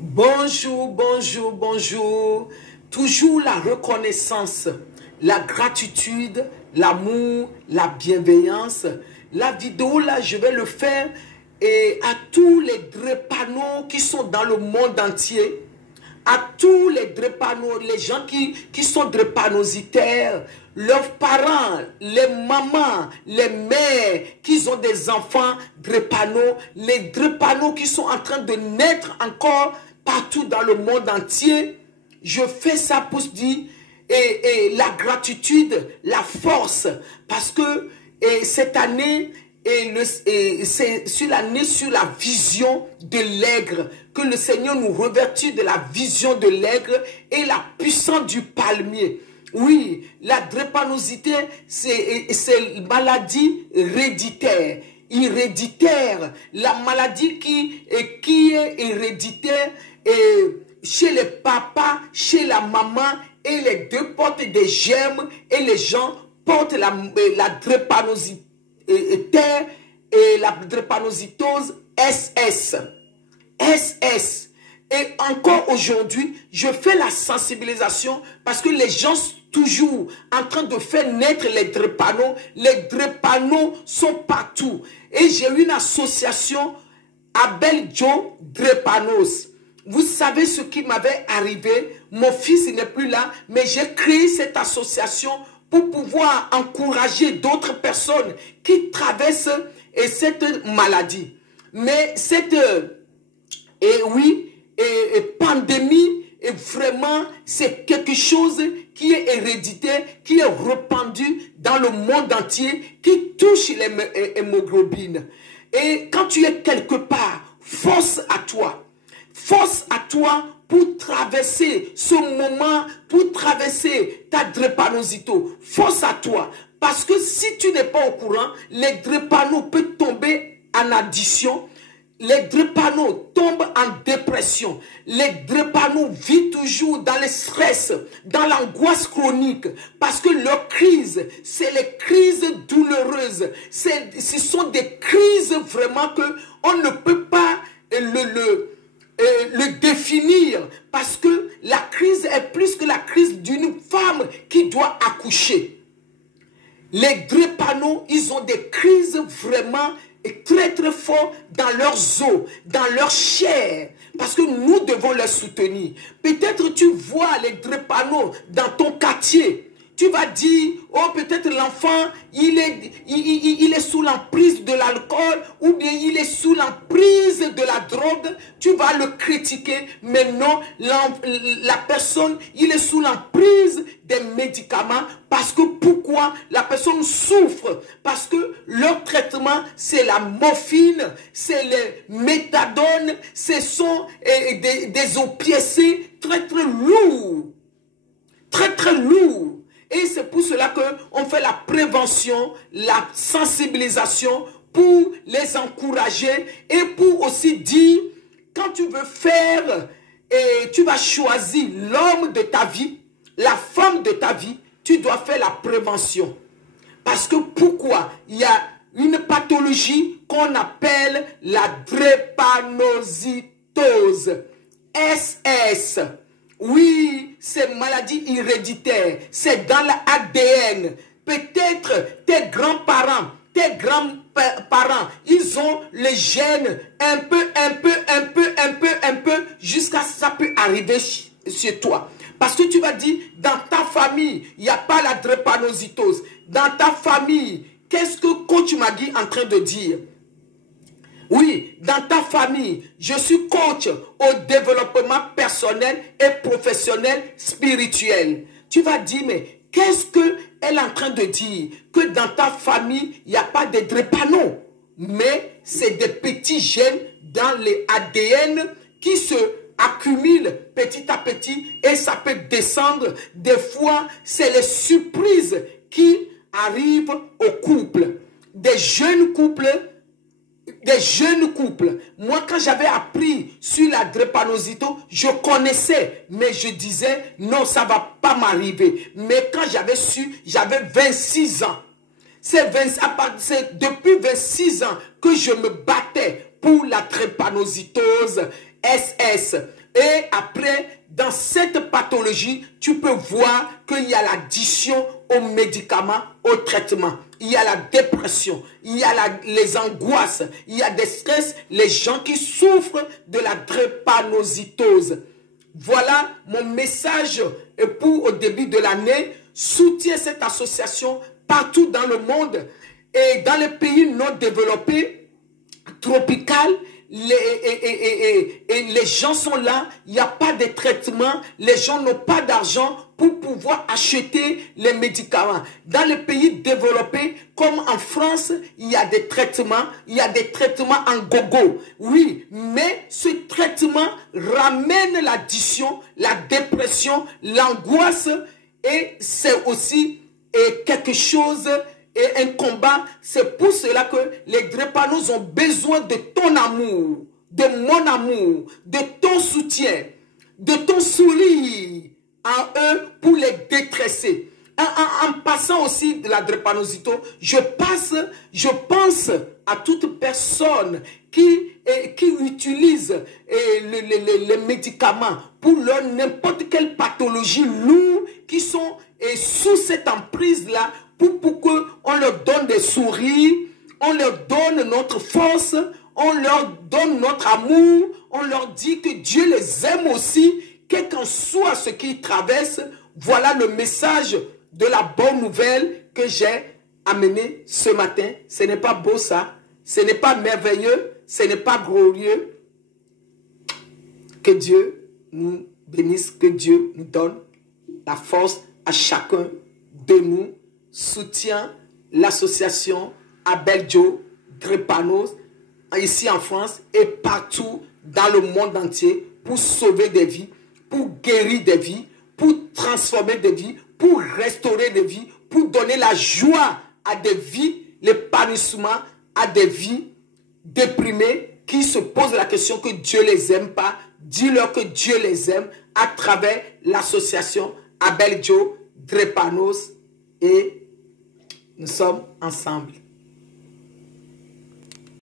Bonjour, bonjour, bonjour. Toujours la reconnaissance, la gratitude, l'amour, la bienveillance. La vidéo là, je vais le faire et à tous les drépanos qui sont dans le monde entier, à tous les drépanos, les gens qui sont drépanositaires, leurs parents, les mamans, les mères qui ont des enfants drépanos, les drépanos qui sont en train de naître encore partout dans le monde entier. Je fais ça pour dire et la gratitude, la force, parce que cette année, c'est sur l'année sur la vision de l'aigle, que le Seigneur nous revêtit de la vision de l'aigle et la puissance du palmier. Oui, la drépanocyté, c'est une maladie héréditaire. Héréditaire, la maladie qui est héréditaire chez les papas, chez la maman, et les deux portent des germes et les gens portent la drépanocyté et la drépanocytose SS. SS. Et encore aujourd'hui, je fais la sensibilisation parce que les gens sont toujours en train de faire naître les drépanos. Les drépanos sont partout. Et j'ai une association, Abel Joe Drépanos. Vous savez ce qui m'avait arrivé? Mon fils n'est plus là, mais j'ai créé cette association pour pouvoir encourager d'autres personnes qui traversent cette maladie. Mais cette pandémie, vraiment, c'est quelque chose qui est héréditaire, qui est répandu dans le monde entier, qui touche les hémoglobines. Et quand tu es quelque part, force à toi. Force à toi pour traverser ce moment, pour traverser ta drépanocytose. Force à toi. Parce que si tu n'es pas au courant, les drépanos peuvent tomber en addiction. Les drépanos tombent en dépression. Les drépanos vivent toujours dans le stress, dans l'angoisse chronique. Parce que leurs crises, c'est les crises douloureuses. Ce sont des crises vraiment qu'on ne peut pas le définir, parce que la crise est plus que la crise d'une femme qui doit accoucher. Les drépanos, ils ont des crises vraiment très très fortes dans leurs os, dans leur chair, parce que nous devons les soutenir. Peut-être tu vois les drépanos dans ton quartier. Tu vas dire, oh peut-être l'enfant, il est sous l'emprise de l'alcool ou bien il est sous l'emprise de la drogue. Tu vas le critiquer, mais non, la personne, il est sous l'emprise des médicaments. Parce que pourquoi? La personne souffre. Parce que leur traitement, c'est la morphine, c'est le méthadone, ce sont des opiacés très très lourds. Très très lourds. Et c'est pour cela qu'on fait la prévention, la sensibilisation pour les encourager et pour aussi dire, quand tu veux faire et tu vas choisir l'homme de ta vie, la femme de ta vie, tu dois faire la prévention. Parce que pourquoi? Il y a une pathologie qu'on appelle la drépanocytose, SS. Oui, c'est maladie héréditaire, c'est dans l'ADN. Peut-être tes grands-parents, tes grands-parents, ils ont les gènes un peu, jusqu'à ce que ça peut arriver chez toi. Parce que tu vas dire, dans ta famille, il n'y a pas la drépanocytose. Dans ta famille, qu'est-ce que coach Magui est en train de dire? Oui, dans ta famille, je suis coach au développement personnel et professionnel spirituel. Tu vas dire, mais qu'est-ce qu'elle est en train de dire? Que dans ta famille, il n'y a pas de drépanos. Mais c'est des petits gènes dans les ADN qui se accumulent petit à petit et ça peut descendre. Des fois, c'est les surprises qui arrivent au couple. Des jeunes couples. Moi, quand j'avais appris sur la drépanocytose, je connaissais, mais je disais, non, ça ne va pas m'arriver. Mais quand j'avais su, j'avais 26 ans. C'est depuis 26 ans que je me battais pour la drépanocytose SS. Et après, dans cette pathologie, tu peux voir qu'il y a l'addiction aux médicaments, au traitement. Il y a la dépression, il y a les angoisses, il y a des stress, les gens qui souffrent de la drépanocytose. Voilà mon message pour au début de l'année. Soutiens cette association partout dans le monde et dans les pays non développés, tropicaux. Les gens sont là, il n'y a pas de traitement, les gens n'ont pas d'argent pour pouvoir acheter les médicaments. Dans les pays développés, comme en France, il y a des traitements, en gogo. Oui, mais ce traitement ramène l'addiction, la dépression, l'angoisse et c'est aussi quelque chose et un combat. C'est pour cela que les drépanoes ont besoin de ton amour, de mon amour, de ton soutien, de ton sourire en eux pour les détresser. En passant aussi de la drépanocytose, je pense à toute personne qui utilise les médicaments pour leur n'importe quelle pathologie lourde qui sont sous cette emprise-là pour qu'on leur donne des sourires, on leur donne notre force, on leur donne notre amour, on leur dit que Dieu les aime aussi, quel qu'en soit ce qu'ils traversent. Voilà le message de la bonne nouvelle que j'ai amené ce matin. Ce n'est pas beau ça, ce n'est pas merveilleux, ce n'est pas glorieux. Que Dieu nous bénisse, que Dieu nous donne la force à chacun de nous. Soutient l'association Abel Joe Drépanoes ici en France et partout dans le monde entier pour sauver des vies, pour guérir des vies, pour transformer des vies, pour restaurer des vies, pour donner la joie à des vies, l'épanouissement à des vies déprimées qui se posent la question que Dieu les aime pas. Dis-leur que Dieu les aime à travers l'association Abel Joe Drépanoes et nous sommes ensemble.